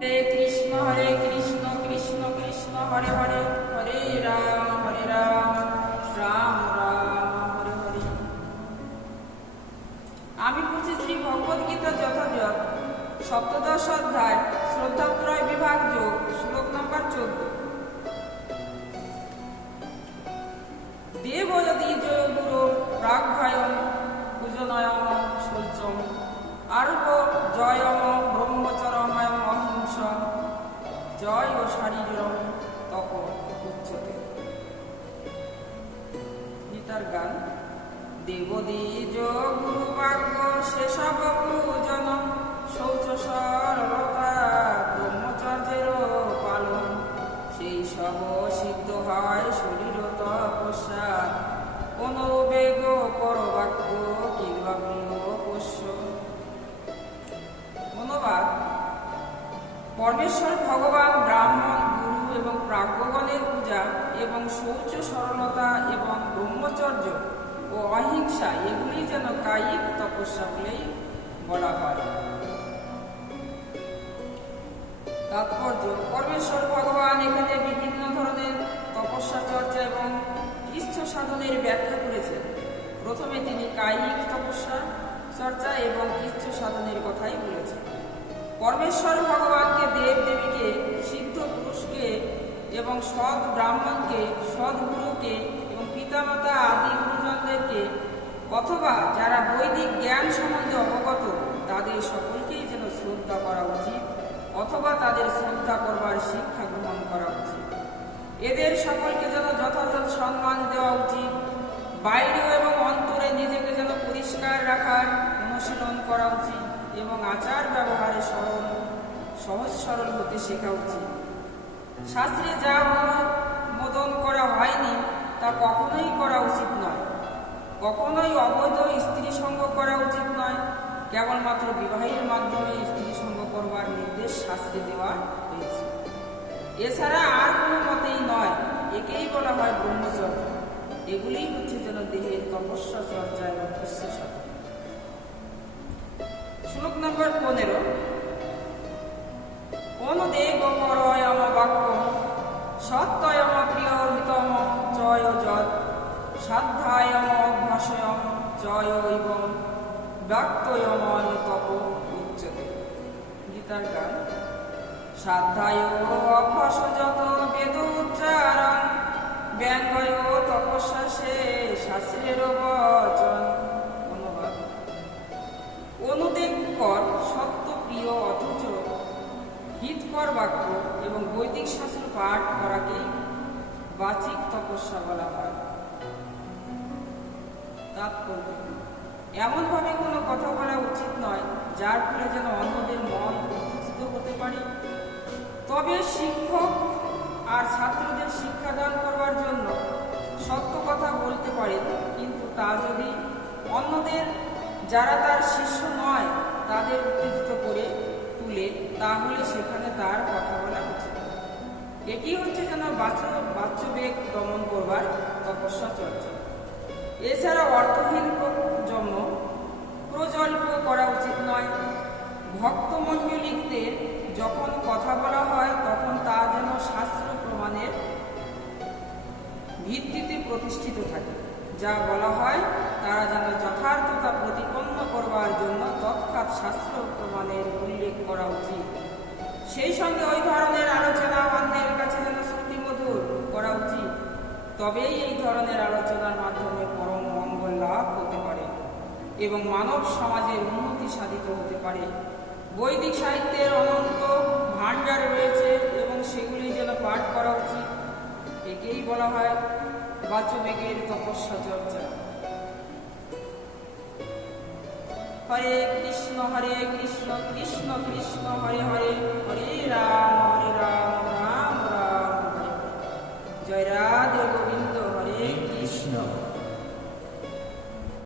হরে কৃষ্ণ কৃষ্ণ কৃষ্ণ হরে হরে, হরে রাম রাম রাম হরে হরে। আমি পড়ছি শ্রী ভগবদ গীতা যথাযথ সপ্তদশ অধ্যায় শ্রদ্ধাত্রয় বিভাগ যোগ শ্লোক নম্বর 14। দেব যদি জয় গুরু প্রাগ্ভয়ম পূজনয়ম সূর্যম আর্ব জয়ম ব্রহ্মচরময়ম অহিংস জয় ও শারীরম তপ উচ্চতে। গীতার গান। দেবদ্বিজ গুরু বাক্য সেসব পূজন শৌচ সরলতা ব্রহ্মচর্যের পালন সেই সব সিদ্ধ হয় শরীর তপস্যা অনুবেগ পর বাক্য কিংবা প্রিয় পোষ্য। অনুবাদ। পরমেশ্বর ভগবান ব্রাহ্মণ গুরু এবং প্রাজ্ঞগণের পূজা এবং শৌচ সরলতা এবং ব্রহ্মচর্য ও অহিংসা এগুলি যেন কায়িক তপস্যা বলেই বলা হয়। তাৎপর্য। পরমেশ্বর ভগবান এখানে বিভিন্ন ধরনের তপস্যা চর্চা এবং কৃচ্ছ সাধনের ব্যাখ্যা করেছেন। প্রথমে তিনি কায়িক তপস্যা চর্চা এবং কৃচ্ছ সাধনের কথাই বলেছেন। পরমেশ্বর ভগবানকে দেব দেবীকে সিদ্ধ পুরুষকে এবং সৎ ব্রাহ্মণকে সদ্গুরুকে এবং পিতামাতা আদি গুরুজনদেরকে অথবা যারা বৈদিক জ্ঞান সম্বন্ধে অবগত তাদের সকলকেই যেন শ্রদ্ধা করা উচিত অথবা তাদের শ্রদ্ধা করবার শিক্ষা গ্রহণ করা উচিত। এদের সকলকে যেন যথাযথ সম্মান দেওয়া উচিত। বাইরে এবং অন্তরে নিজেকে যেন পরিষ্কার রাখার অনুশীলন করা উচিত এবং আচার ব্যবহারে সহজ সরল হতে শেখা উচিত। শাস্ত্রে যা অনুমোদন করা হয়নি তা কখনোই করা উচিত নয়। কখনোই অবৈধ স্ত্রী সঙ্গ করা উচিত নয়। কেবলমাত্র বিবাহের মাধ্যমে স্ত্রী সঙ্গ করবার নির্দেশ শাস্ত্রে দেওয়া হয়েছে। এছাড়া আর কোনো মতেই নয়। একেই বলা হয় ব্রহ্মচর্য। এগুলিই হচ্ছে যেন দেহের তপস্যা চর্চা এবং কৃচ্ছ সাধন। শ্লোক নম্বর 15। অনুদেব করয়ম বাক্য সত্যয়ম প্রিয় হিতম জয় যৎ সাধ্যায়ম অভ্যাসয়ম জয় এবং ব্যক্তয়ম তপ উচ্চতে। গীতার গান। সাধ্যায় অভ্যাস যত বেদ উচ্চারণ ব্যঙ্গয় তপস্যা সে শাস্ত্রের বচন। অনুবাদ। অনুদেব কর সত্য প্রিয় অথচ হিতকর বাক্য এবং বৈদিক শাস্ত্র পাঠ করাকেই বাচিক তপস্যা বলা হয়। তাৎপর্য। এমনভাবে কোনো কথা বলা উচিত নয় যার ফলে যেন অন্যদের মন উত্তেজিত হতে পারে। তবে শিক্ষক আর ছাত্রদের শিক্ষাদান করবার জন্য সত্য কথা বলতে পারে, কিন্তু তা যদি অন্যদের যারা তার শিষ্য নয় তাদের উত্তেজিত করে তুলে তাহলে সেখানে তার কথা বলা উচিত। এটি হচ্ছে যেন বাচ্যবেগ দমন করবার তপস্যা চর্চা। এছাড়া অর্থহীন জন্য প্রজল্প করা উচিত নয়। ভক্তমণ্ডলীতে যখন কথা বলা হয় তখন তা যেন শাস্ত্র প্রমাণের ভিত্তিতে প্রতিষ্ঠিত থাকে। যা বলা হয় তারা যেন যথার্থতা প্রতিপন্ন করবার জন্য তৎক্ষাৎ শাস্ত্র প্রমাণের উল্লেখ করা উচিত। সেই সঙ্গে ওই ধরনের আলোচনা অন্যের কাছে যেন শ্রুতিমধুর করা উচিত। তবেই এই ধরনের আলোচনার মাধ্যমে পরম মঙ্গল লাভ হতে পারে এবং মানব সমাজের উন্নতি সাধিত হতে পারে। বৈদিক সাহিত্যের অনন্ত ভাণ্ডার রয়েছে এবং সেগুলি যেন পাঠ করা উচিত। একেই বলা হয় বাচ্যবেগের তপস্যা চর্চা। হরে কৃষ্ণ কৃষ্ণ কৃষ্ণ হরে হরে, হরে রাম